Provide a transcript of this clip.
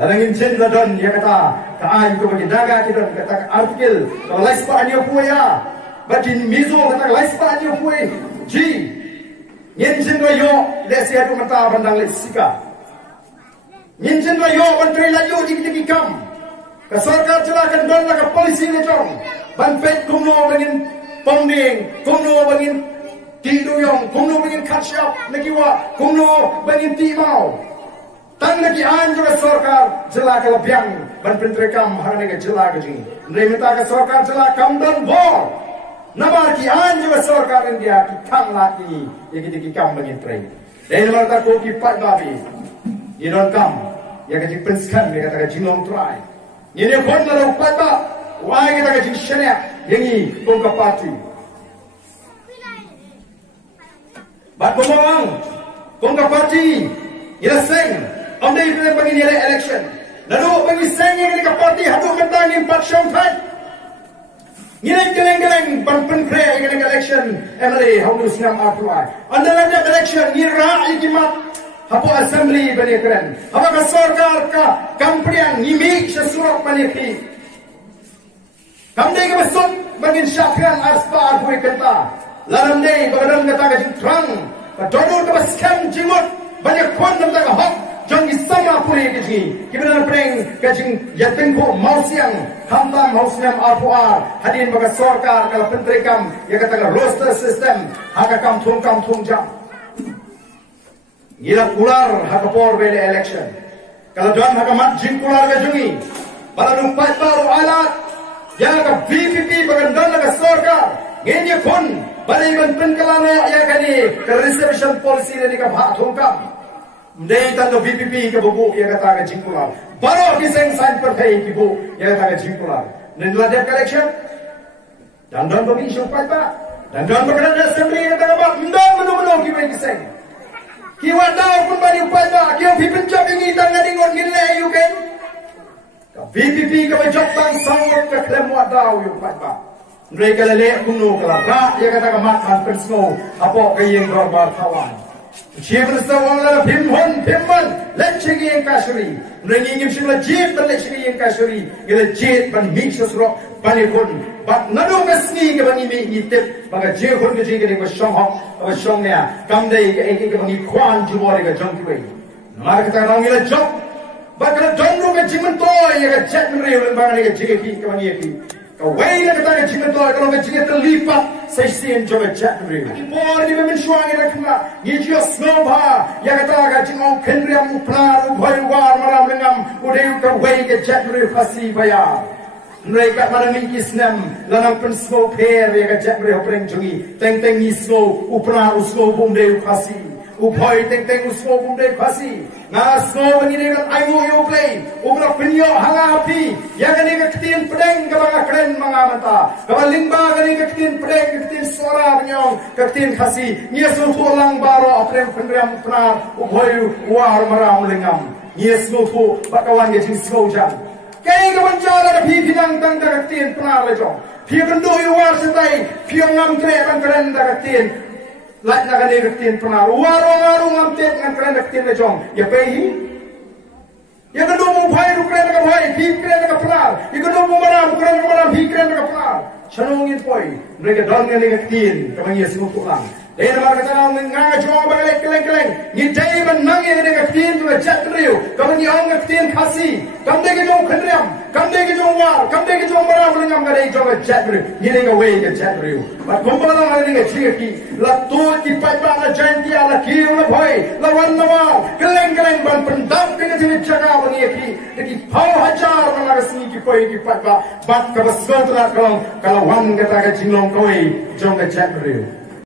Lalangin cinta don ya kata kaan ko bagi daga kita kata artikel kalau laispa anio puya bagi mizo kata laispa anio puya ji yin cinta yo desi adu mata bandang lesika yin cinta yo menteri layu di kam ke sarkar celakan don ke polisi ni jong ban pet kumno bangin ponding kumno bangin tiduyong kumno bangin catch-up nakiwa kumno bangin timau tang lagi an juga sarkar jela ke lebiang ban pentrekam hangane ke jela ke jing nemita ke sarkar jela kam dan bor nabar ki an juga sarkar India ki kam lagi ye ki kam bagi trei dan marta ko ki pat babi ye don kam ye ke penskan ye kata jingong try ye ne kon na pat ba wai ke ta jing shene yengi kon ka party bat bomang kon ka party ye seng ông đây phải bagi ni election lalu bagi saya ni ke parti hadu mentang ni 4 syong thai ni geleng-geleng pan kre ke election MLA how to snap apply under the election ni ra ikimat hapo assembly bani kren apa sarkar ka kampriang ni mi sesurat bani ki kamdai ke besok bagi syakran arspa aku kata lalam dei bagadam kata ke trang ka donor ke scam jimut banyak kon nam ta hak jangan sama puri kecil. Kita pereng kecil yatim ko mausiang hamtam mausiam arpuar hadin baga sarkar kalau penterikam ya katakan roster system hakam thong jam. Gila ular hakapor bele election. Kalau don hakamat jingkular kejungi. Pada numpat baru alat ya ka VPP baga don ka sarkar. Ngenya kon balikan penkalana ya kani ke reservation policy ni ka bha thongkam. Mending tanda VPP ke buku ia kata ke jingkular. Baru kisah sign pertai ke buku ia kata ke jingkular. Dan ladap election dan bagi isu pak dan berkenaan assembly kata ke bak mendang menu kita kisah. Kiwa dah pun bagi pak kiwa VPP job ini tangan ingon gila you kan. VPP ke job bang sangat ke klaim wadau you pak. Mereka lelak kuno kelak. Ia kata ke makan persno apa ke yang berbar kawan. Chiefs the one of him one, let's check in Kashuri. Bringing him to a jet, but let's check in Kashuri. Get a jet, but makes us rock, bunny couldn't. But none of us sneak when he made me tip, but a jet couldn't get it was strong hop, or strong there. Come day, when he quan to water a junkie way. Market around in a job, but I don't look at Jim and Toy, a jet and rail and burning a JP, come here. Away like a time, Jim and Toy, come and get the leap up, say, see, enjoy a jet and rail. More even swung in a come. Get your snow bar, Yakataga, Jimo, Kendriam, Upla, Uboyuar, Maramingam, Udayuka, Wake, a jet rail, Pasi, Baya. Reka Maramiki Snam, Lanampan snow pair, a jet rail, bring to me, Tang snow, Upla, Snow, Boom, Day, Pasi, Upoy, Tang, Snow, Boom, Day, Pasi. Nah, snow when you need an IO play, Ubra Pinyo, Hangapi, Yaganika Tin Pring, Gabakren, Mangamata, Gabalimba, Ganika Pring, Tin Sora, Nyong, Katin Kasi, Yesu Lang Baro, Aprem Pendram Pra, Uboyu, War Maram Lingam, Yes, no to, Bakawan getting slow jam. Kay Gabanjala, the Pinang Tanga Tin Pra Lejo, Pian do you are today, Piangam Trap and Granda like na galing tin pernah warung ngamtet ngan keren tin le jong ya pehi ya kado mo bhai ru keren ka bhai hi keren ka pernah ya kado mo maram keren ka maram hi keren ka pernah chanongin poi mereka don galing tin ka mangi simu tulang dan marka tanang nga jo ba keleng ni dai ban nang ye galing tin tu chat riu ka mangi ong tin khasi kam de ke jong khendriam kam de ke jong war kam de ke jong maram lingam ga dei jong chat riu ni le ga wei ga chat riu ba kumpala na ni ga chi la tu ti pai ba la janti ala ki la bhai la wan nawa keleng ban pendam ke ni jaga bani ki ki phau hajar na ga sni ki pai ki pai ba bat ka basot na kalau wan ga ta ga jinglong koi jong ga chat riu